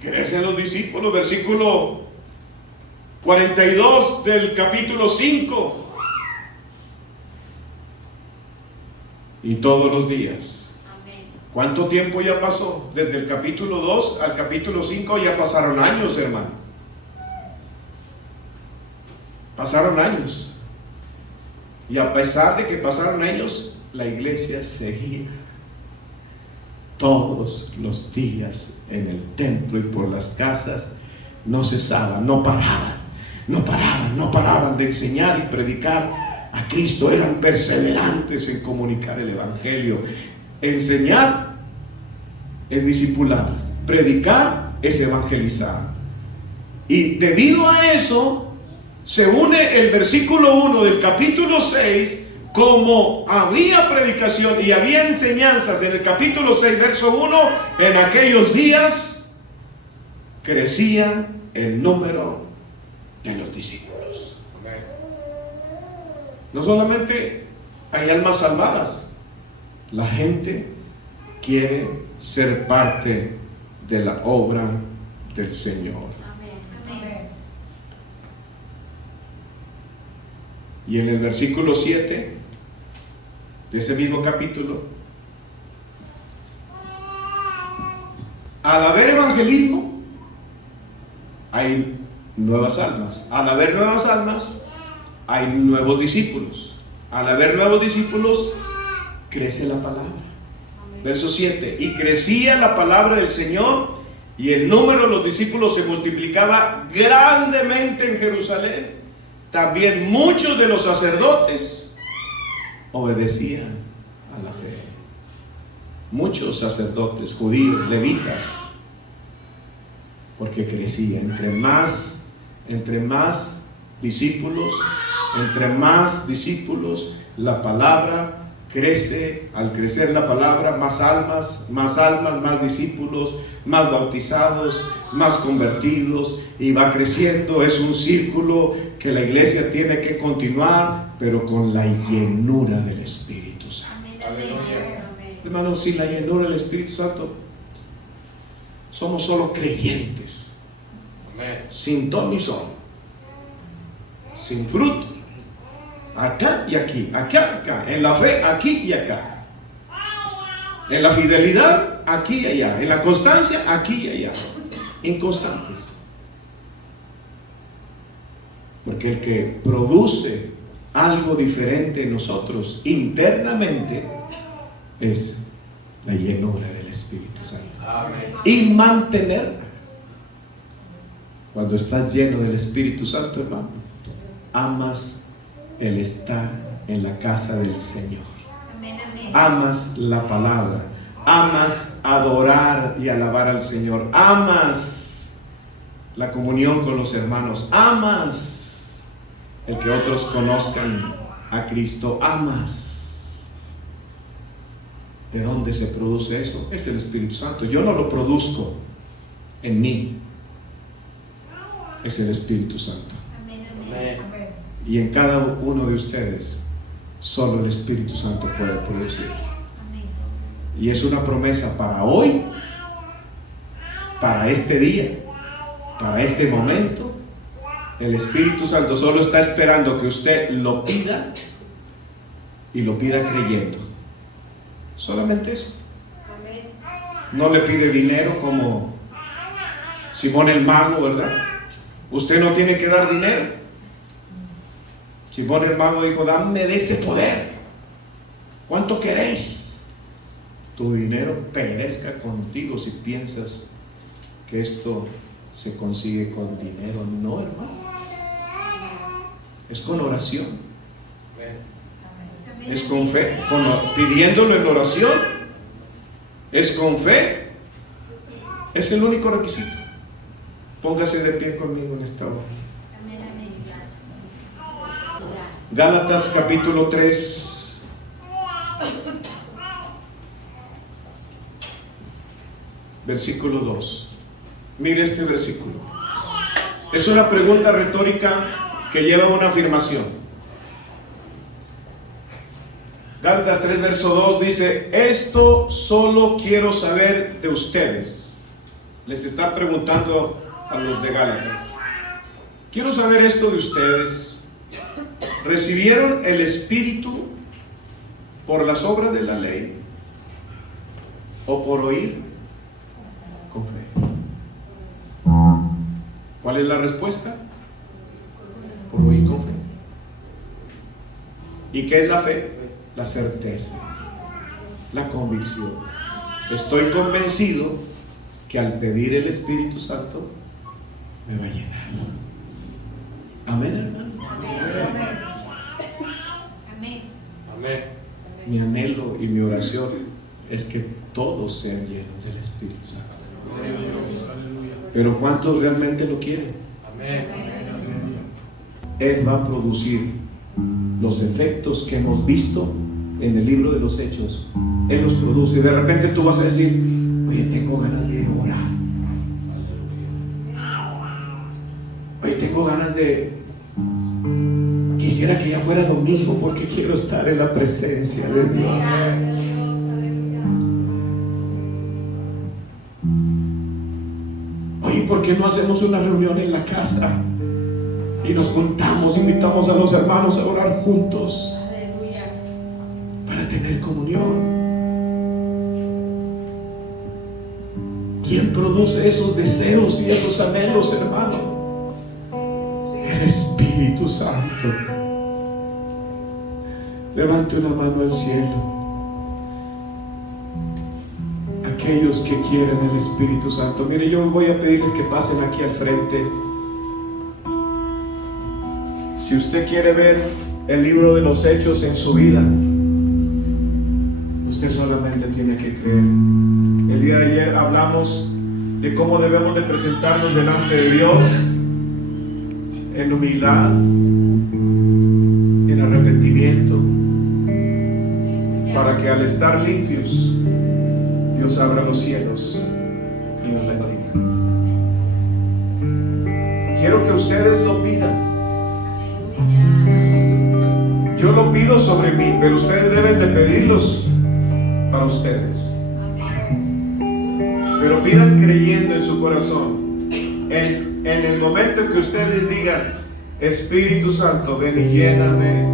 Crecen los discípulos. Versículo 42 del capítulo 5. Y todos los días. ¿Cuánto tiempo ya pasó? Desde el capítulo 2 al capítulo 5 ya pasaron años, hermano. Pasaron años. Y a pesar de que pasaron años, la iglesia seguía todos los días en el templo y por las casas. No cesaban, no paraban de enseñar y predicar a Cristo. Eran perseverantes en comunicar el Evangelio. Enseñar es discipular, predicar es evangelizar. Y debido a eso se une el versículo 1 del capítulo 6. Como había predicación y había enseñanzas en el capítulo 6, verso 1, en aquellos días crecía el número de los discípulos. No solamente hay almas salvadas, la gente quiere ser parte de la obra del Señor. Amén. Y en el versículo 7 de ese mismo capítulo, al haber evangelismo, hay nuevas almas. Al haber nuevas almas, hay nuevos discípulos. Al haber nuevos discípulos, crece la palabra. Verso 7. Y crecía la palabra del Señor, y el número de los discípulos se multiplicaba grandemente en Jerusalén. También muchos de los sacerdotes obedecían a la fe. Muchos sacerdotes, judíos, levitas, porque crecía. Entre más discípulos, la palabra crece. Al crecer la palabra, más almas, más discípulos, más bautizados, más convertidos, y va creciendo. Es un círculo que la iglesia tiene que continuar, pero con la llenura del Espíritu Santo. Amén. Aleluya. Hermanos, sin la llenura del Espíritu Santo, somos solo creyentes, Amén. sin ton ni son, sin fruto, acá y aquí, acá, en la fe, aquí y acá, en la fidelidad, aquí y allá, en la constancia, aquí y allá, inconstantes. Porque el que produce algo diferente en nosotros internamente es la llenura del Espíritu Santo. Amén. Y mantenerla. Cuando estás lleno del Espíritu Santo, hermano, amas el estar en la casa del Señor. Amén. Amas la palabra. Amas adorar y alabar al Señor. Amas la comunión con los hermanos. Amas el que otros conozcan a Cristo. Amas. ¿De dónde se produce eso? Es el Espíritu Santo. Yo no lo produzco en mí. Es el Espíritu Santo. Amén. Y en cada uno de ustedes, solo el Espíritu Santo puede producir. Y es una promesa para hoy, para este día, para este momento. El Espíritu Santo solo está esperando que usted lo pida y lo pida creyendo. Solamente eso. No le pide dinero como Simón el mago, ¿verdad? Usted no tiene que dar dinero. Simón el mago dijo: dame de ese poder. ¿Cuánto queréis? Tu dinero perezca contigo si piensas que esto se consigue con dinero. No, hermano. Es con oración. Es con fe. Pidiéndolo en oración. Es con fe. Es el único requisito. Póngase de pie conmigo en esta hora. Gálatas capítulo 3. Versículo 2. Mire este versículo. Es una pregunta retórica que lleva una afirmación. Gálatas 3, verso 2 dice: esto solo quiero saber de ustedes. Les está preguntando a los de Gálatas. Quiero saber esto de ustedes. ¿Recibieron el Espíritu por las obras de la ley o por oír con fe? ¿Cuál es la respuesta? Por oír con fe. ¿Y qué es la fe? La certeza, la convicción. Estoy convencido que al pedir el Espíritu Santo me va a llenar. Amén, hermano. Amén. Mi anhelo y mi oración es que todos sean llenos del Espíritu Santo. Pero ¿cuántos realmente lo quieren? Amén. Él va a producir los efectos que hemos visto en el libro de los Hechos. Él los produce. De repente tú vas a decir: oye, tengo ganas de orar. Oye, tengo ganas de... Quisiera que ya fuera domingo porque quiero estar en la presencia de Dios. Oye, ¿por qué no hacemos una reunión en la casa? Y nos juntamos, invitamos a los hermanos a orar juntos. Para tener comunión. ¿Quién produce esos deseos y esos anhelos, hermano? El Espíritu Santo. Levante una mano al cielo. Aquellos que quieren el Espíritu Santo. Mire, yo voy a pedirles que pasen aquí al frente. Si usted quiere ver el libro de los Hechos en su vida, usted solamente tiene que creer. El día de ayer hablamos de cómo debemos de presentarnos delante de Dios en humildad, en arrepentimiento, para que al estar limpios, Dios abra los cielos y nos bendiga. Quiero que ustedes lo pidan. Yo lo pido sobre mí, pero ustedes deben de pedirlos para ustedes. Pero pidan creyendo en su corazón. En el momento que ustedes digan, Espíritu Santo, ven y lléname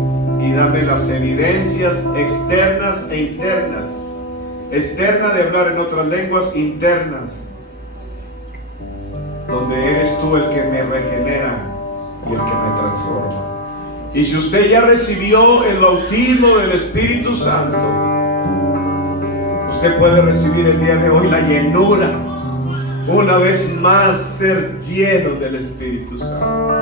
y dame las evidencias externas e internas. Externa de hablar en otras lenguas, internas, donde eres tú el que me regenera y el que me transforma. Y si usted ya recibió el bautismo del Espíritu Santo, usted puede recibir el día de hoy la llenura, una vez más ser lleno del Espíritu Santo.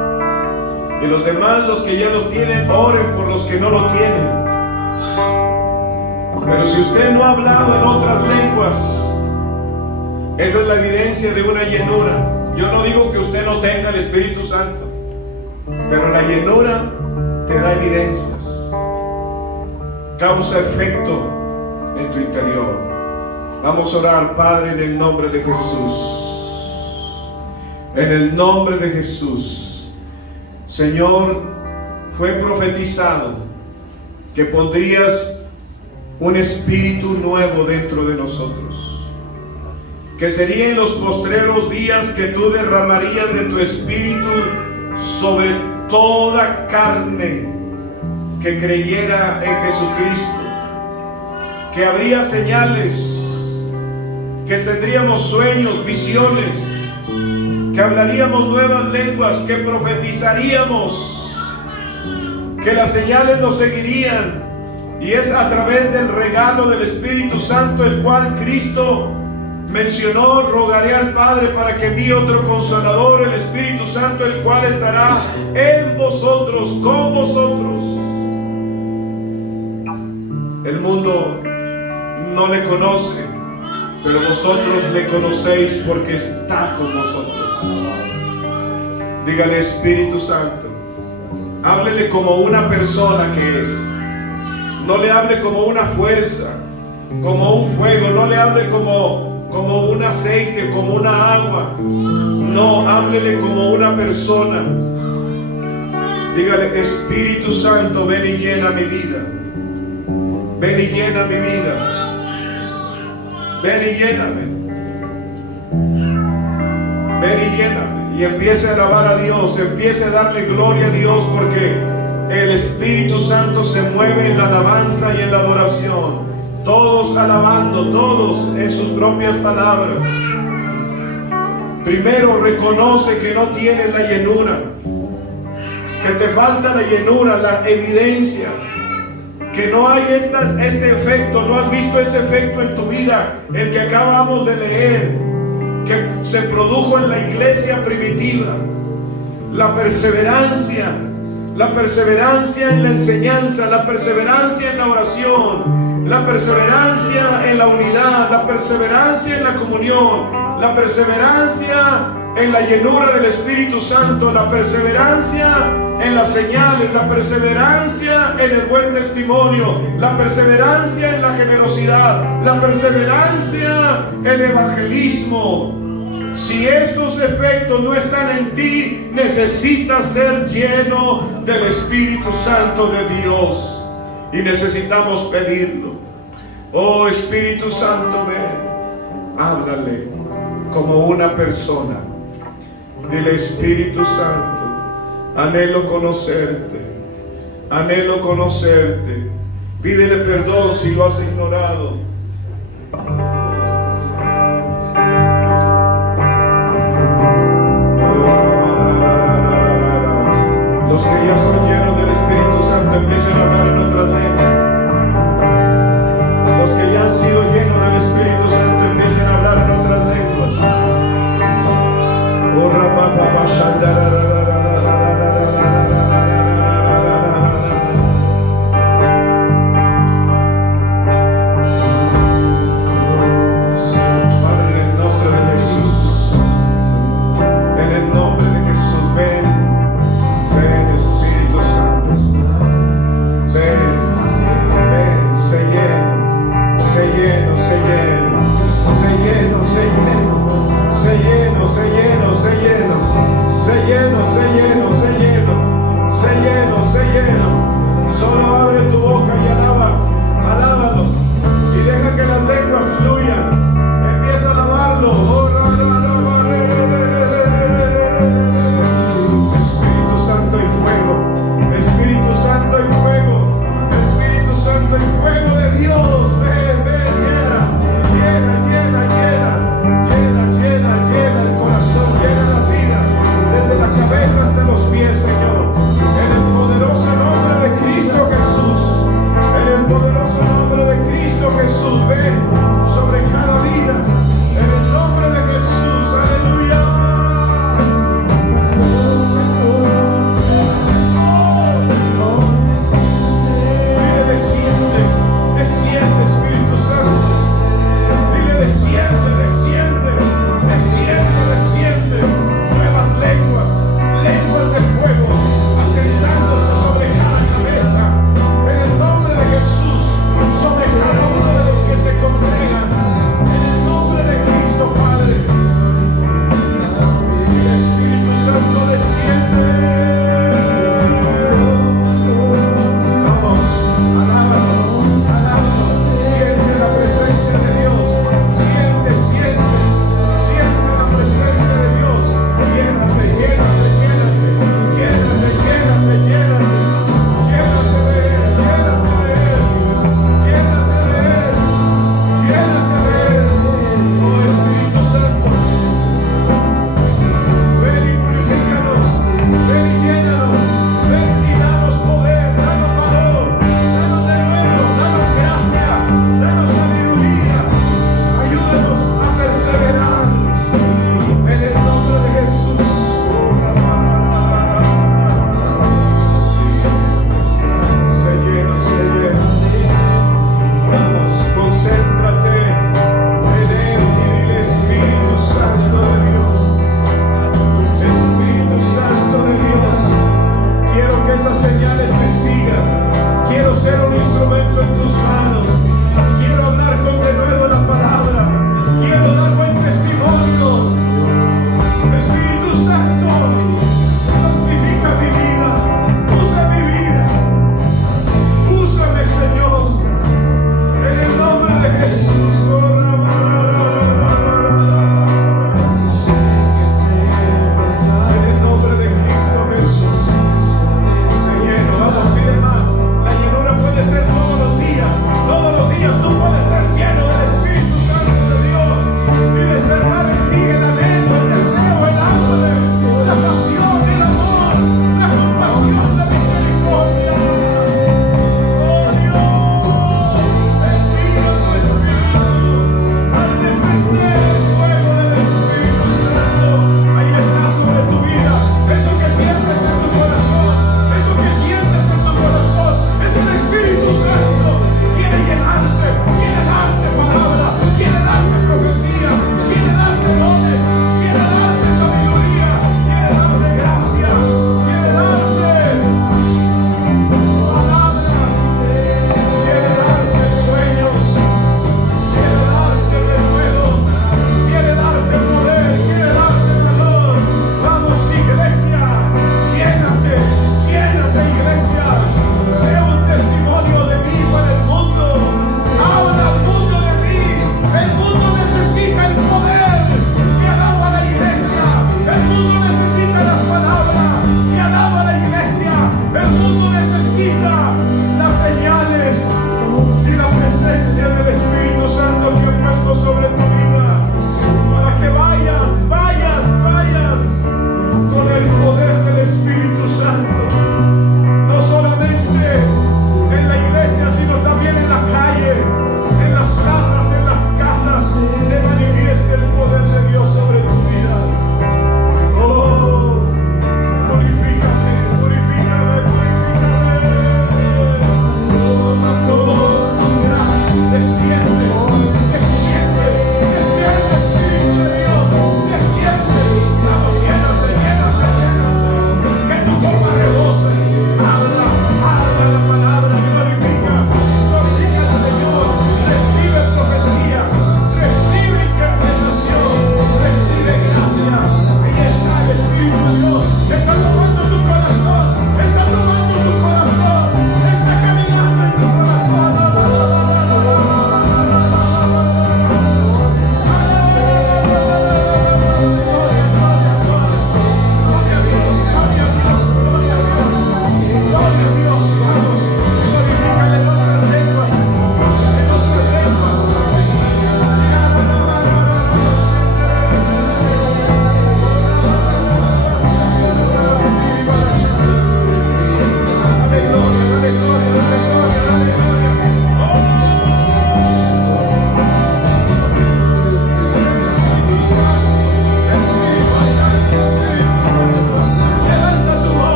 Y los demás, los que ya lo tienen, oren por los que no lo tienen. Pero si usted no ha hablado en otras lenguas, esa es la evidencia de una llenura. Yo no digo que usted no tenga el Espíritu Santo, pero la llenura te da evidencias, causa efecto en tu interior. Vamos a orar, Padre, en el nombre de Jesús. En el nombre de Jesús. Señor, fue profetizado que pondrías un espíritu nuevo dentro de nosotros, que sería en los postreros días que tú derramarías de tu espíritu sobre toda carne que creyera en Jesucristo, que habría señales, que tendríamos sueños, visiones, que hablaríamos nuevas lenguas, que profetizaríamos, que las señales nos seguirían. Y es a través del regalo del Espíritu Santo, el cual Cristo mencionó: rogaré al Padre para que envíe otro Consolador, el Espíritu Santo, el cual estará en vosotros, con vosotros. El mundo no le conoce, pero vosotros le conocéis porque está con vosotros. Dígale: Espíritu Santo, háblele como una persona que es. No le hable como una fuerza, como un fuego. No le hable como un aceite, como una agua. No, háblele como una persona. Dígale: Espíritu Santo, ven y llena mi vida. Ven y llena mi vida. Ven y lléname. Ven y lléname. Y empiece a alabar a Dios, empiece a darle gloria a Dios, porque el Espíritu Santo se mueve en la alabanza y en la adoración. Todos alabando, todos en sus propias palabras. Primero reconoce que no tienes la llenura, que te falta la llenura, la evidencia, que no hay este efecto, no has visto ese efecto en tu vida, el que acabamos de leer, que se produjo en la iglesia primitiva. La perseverancia en la enseñanza, la perseverancia en la oración, la perseverancia en la unidad, la perseverancia en la comunión, la perseverancia en la llenura del Espíritu Santo, la perseverancia en las señales, la perseverancia en el buen testimonio, la perseverancia en la generosidad, la perseverancia en el evangelismo. Si estos efectos no están en ti, necesitas ser lleno del Espíritu Santo de Dios. Y necesitamos pedirlo. Oh Espíritu Santo, ven. Háblale como una persona. Dile: Espíritu Santo, anhelo conocerte. Anhelo conocerte. Pídele perdón si lo has ignorado. Los que ya son llenos del Espíritu Santo empiecen a hablar en otras lenguas. Los que ya han sido llenos del Espíritu Santo empiecen a hablar en otras lenguas.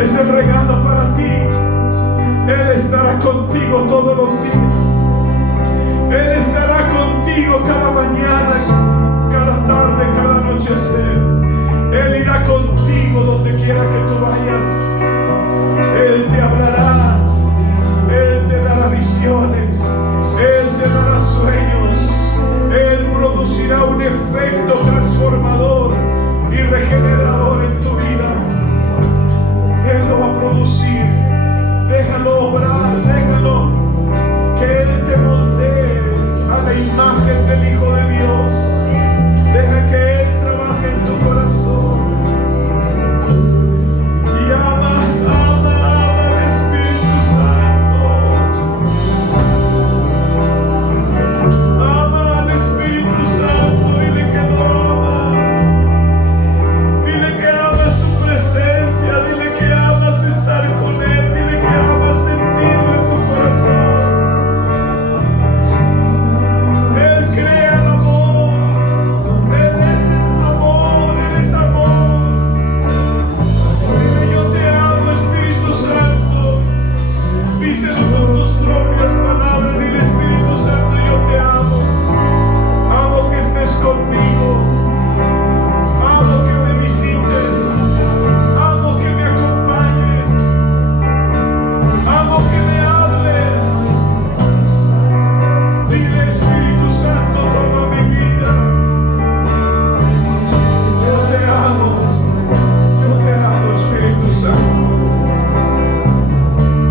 Es el regalo para ti. Él estará contigo todos los días. Él estará contigo cada mañana, cada tarde, cada anochecer. Él irá contigo donde quiera que tú vayas. Él te hablará. Él te dará visiones. Él te dará sueños. Él producirá un efecto transformador y regenerador en tu vida. Él lo va a producir. Déjalo obrar, déjalo que Él te moldee a la imagen del Hijo de Dios. Deja que Él trabaje en tu corazón. Y ama al Espíritu Santo. Ama al Espíritu Santo. Dile que lo amas. Dile que amas su presencia. Dile que amas estar con Él. Dile que amas sentirlo en tu corazón. Él crea el amor. Él es el amor. Él es amor. Dile: yo te amo, Espíritu Santo. Díselo con tus propias palabras. Dile: Espíritu Santo, yo te amo. Amo que estés conmigo. Amo que me visites. Amo que me acompañes. Amo que me hables. Dile: Espíritu Santo, toma mi vida. Yo te amo. Yo te amo, Espíritu Santo.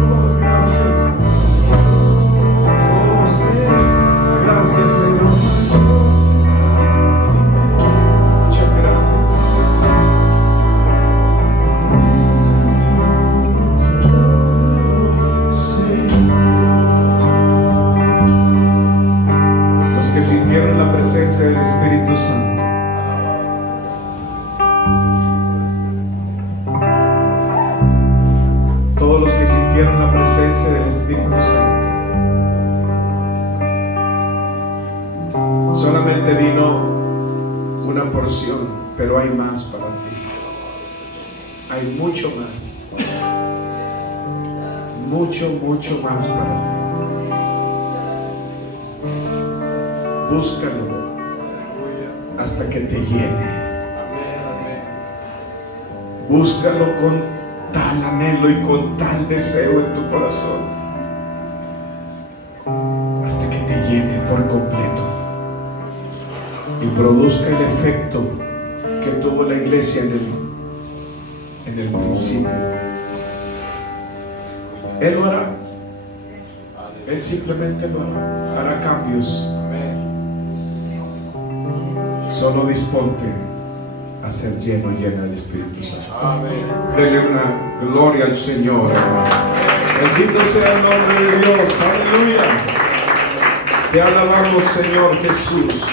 Oh, gracias. Oh, gracias, Señor. Muchas gracias. Los que sintieron la presencia del Espíritu Santo, todos los que sintieron la presencia del Espíritu Santo, solamente vino una porción, pero hay más para ti. Hay mucho más. Mucho, mucho más para ti. Búscalo hasta que te llene. Búscalo con tal anhelo y con tal deseo en tu corazón, hasta que te llene por completo y produzca el efecto que tuvo la iglesia en el principio. Él lo hará. Él simplemente lo hará. Hará cambios. Solo disponte a ser lleno y llena del Espíritu Santo. Dele una gloria al Señor, hermano. Bendito sea el nombre de Dios. Aleluya. Te alabamos, Señor Jesús.